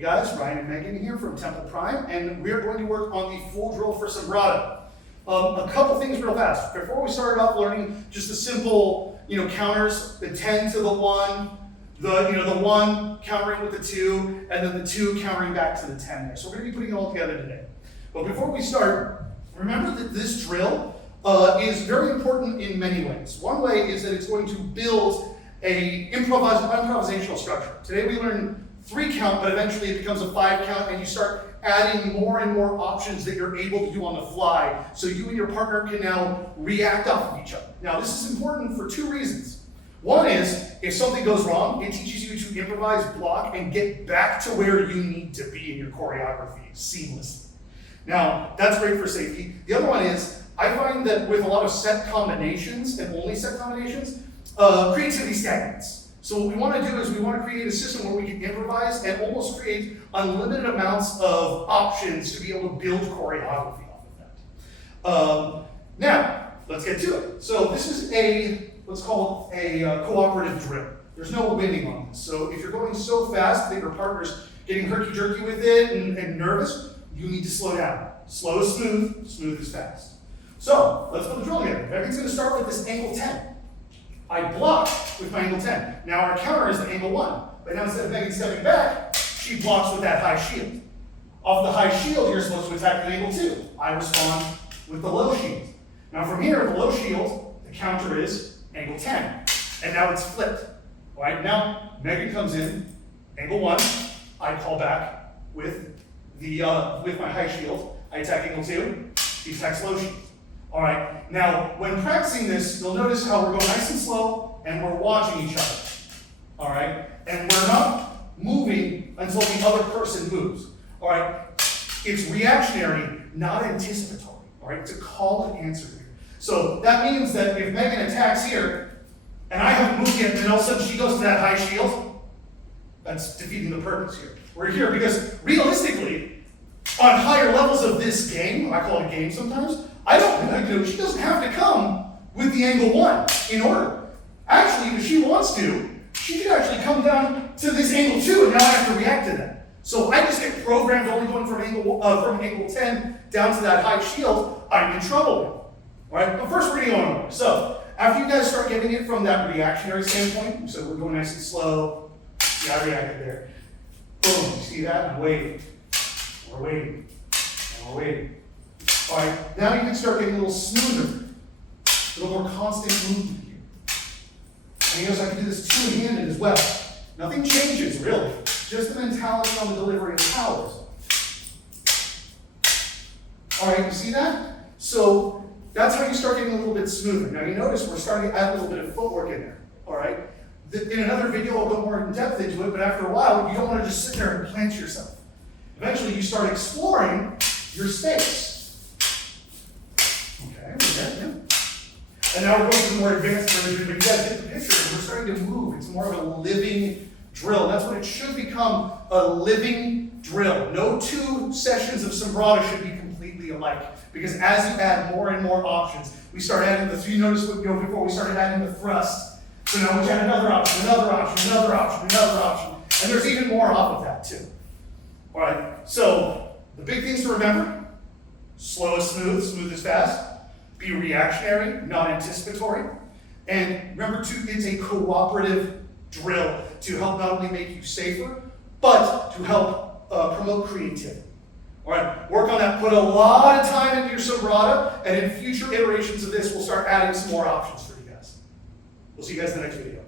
Hey guys, Ryan and Megan here from Temple Prime, and we're going to work on the full drill for Sumbrada. A couple things real fast. Before we started off learning just the simple, counters, the 10 to the 1, the 1 countering with the 2, and then the 2 countering back to the 10 there. So we're going to be putting it all together today. But before we start, remember that this drill is very important in many ways. One way is that it's going to build a improvisational structure. Today we learn 3 count, but eventually it becomes a 5 count, and you start adding more and more options that you're able to do on the fly, so you and your partner can now react off of each other. Now, this is important for 2 reasons. One is, if something goes wrong, it teaches you to improvise, block, and get back to where you need to be in your choreography seamlessly. Now, that's great for safety. The other one is, I find that with a lot of set combinations, and only set combinations, creativity stagnates. So what we want to do is we want to create a system where we can improvise and almost create unlimited amounts of options to be able to build choreography off of that. Now, let's get to it. So this is let's call it a cooperative drill. There's no winning on this. So if you're going so fast that your partner's getting herky-jerky with it and nervous, you need to slow down. Slow is smooth, smooth is fast. So let's put the drill together. Everything's going to start with this angle 10. I block with my angle 10. Now our counter is the angle 1. But now instead of Megan stepping back, she blocks with that high shield. Off the high shield, you're supposed to attack the angle 2. I respond with the low shield. Now from here, the low shield, the counter is angle 10. And now it's flipped. All right, now Megan comes in, angle 1. I call back with my high shield. I attack angle 2. She attacks low shield. All right, now when practicing this, you'll notice how we're going nice and slow and we're watching each other. All right, and we're not moving until the other person moves. All right, it's reactionary, not anticipatory. All right, it's a call and answer here. So that means that if Megan attacks here and I haven't moved yet, and then all of a sudden she goes to that high shield, that's defeating the purpose here. We're here because realistically, on higher levels of this game, I call it a game sometimes, she doesn't have to come with the angle 1 in order. Actually, if she wants to, she could actually come down to this angle 2 and now I have to react to that. So I just get programmed only going from angle 10 down to that high shield, I'm in trouble. All right, but first we're going to go on. So after you guys start getting it from that reactionary standpoint, so we're going nice and slow. See, I reacted there. Boom, you see that? I'm waiting. We're waiting. And we're waiting. All right, now you can start getting a little smoother, a little more constant movement here. And you notice I can do this two-handed as well. Nothing changes, really. Just the mentality on the delivery of powers. All right, you see that? So that's how you start getting a little bit smoother. Now you notice we're starting to add a little bit of footwork in there. All right? In another video, I'll go more in depth into it, but after a while, you don't want to just sit there and plant yourself. Eventually, you start exploring your space. And now we're going to the more advanced version, but you guys get the picture. We're starting to move. It's more of a living drill. That's what it should become, a living drill. No 2 sessions of Sumbrada should be completely alike, because as you add more and more options, we start adding you notice what before we started adding the thrust. So now we add another option, another option, another option, another option, and there's even more off of that too. All right, so the big things to remember: slow is smooth, smooth is fast. Be reactionary, not anticipatory. And remember too, it's a cooperative drill to help not only make you safer, but to help promote creativity. All right, work on that. Put a lot of time into your Sumbrada, and in future iterations of this, we'll start adding some more options for you guys. We'll see you guys in the next video.